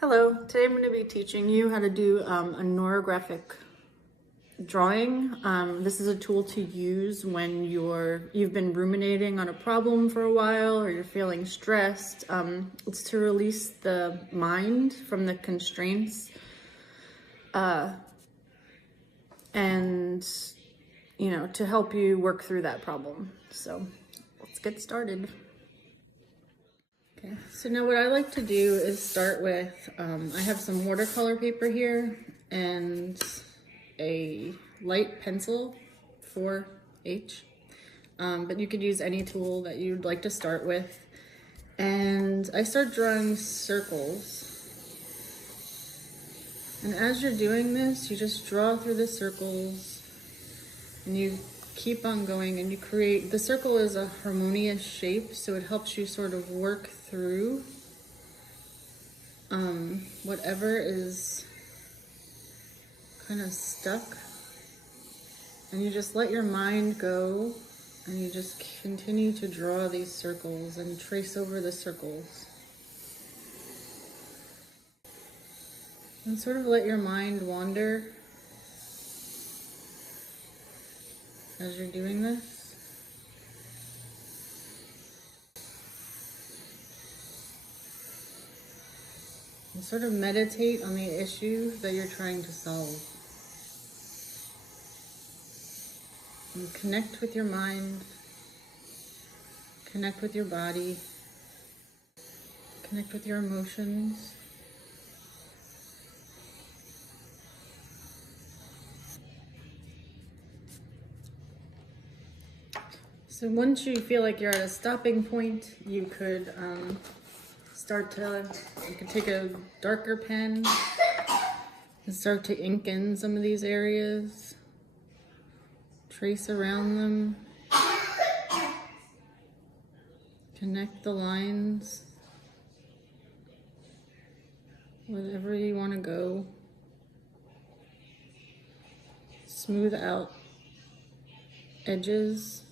Hello, today I'm going to be teaching you how to do a neurographic drawing. This is a tool to use when you've been ruminating on a problem for a while or you're feeling stressed. It's to release the mind from the constraints and to help you work through that problem. So let's get started. Okay, so now what I like to do is start with, I have some watercolor paper here and a light pencil, 4H, but you could use any tool that you'd like to start with. And I start drawing circles. And as you're doing this, you just draw through the circles and you keep on going and you create, the circle is a harmonious shape, so it helps you sort of work through whatever is kind of stuck, and you just let your mind go and you just continue to draw these circles and trace over the circles and sort of let your mind wander as you're doing this. And sort of meditate on the issue that you're trying to solve. And connect with your mind, connect with your body, connect with your emotions. So once you feel like you're at a stopping point, you could you could take a darker pen and start to ink in some of these areas, trace around them, connect the lines, wherever you want to go, smooth out edges.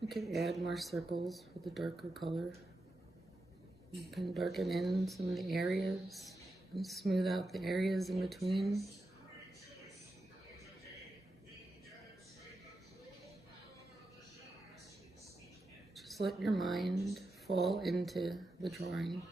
You could add more circles with a darker color. You can darken in some of the areas and smooth out the areas in between. Just let your mind fall into the drawing.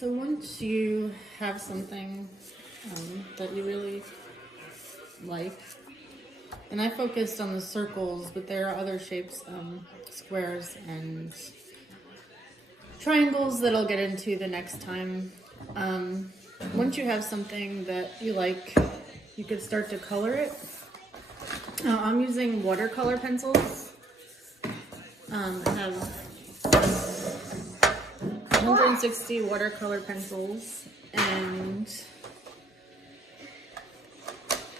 So once you have something that you really like, and I focused on the circles, but there are other shapes, squares and triangles that I'll get into the next time. Once you have something that you like, you could start to color it. I'm using watercolor pencils. I have 160 watercolor pencils, and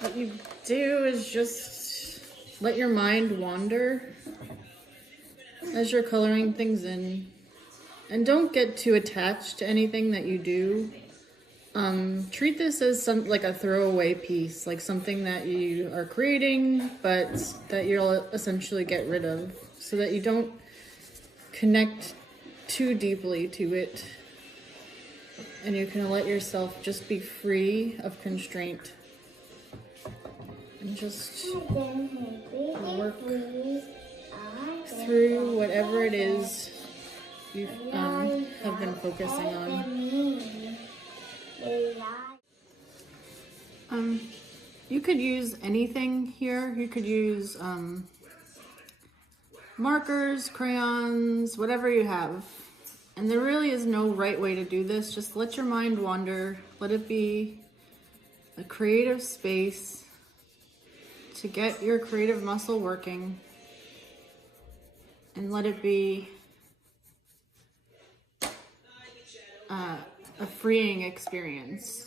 what you do is just let your mind wander as you're coloring things in. And don't get too attached to anything that you do. Treat this as like a throwaway piece, like something that you are creating, but that you'll essentially get rid of, so that you don't connect too deeply to it. And you can let yourself just be free of constraint. And just work through whatever it is you have been focusing on. You could use anything here. You could use markers, crayons, whatever you have. And there really is no right way to do this. Just let your mind wander. Let it be a creative space to get your creative muscle working. And let it be a freeing experience.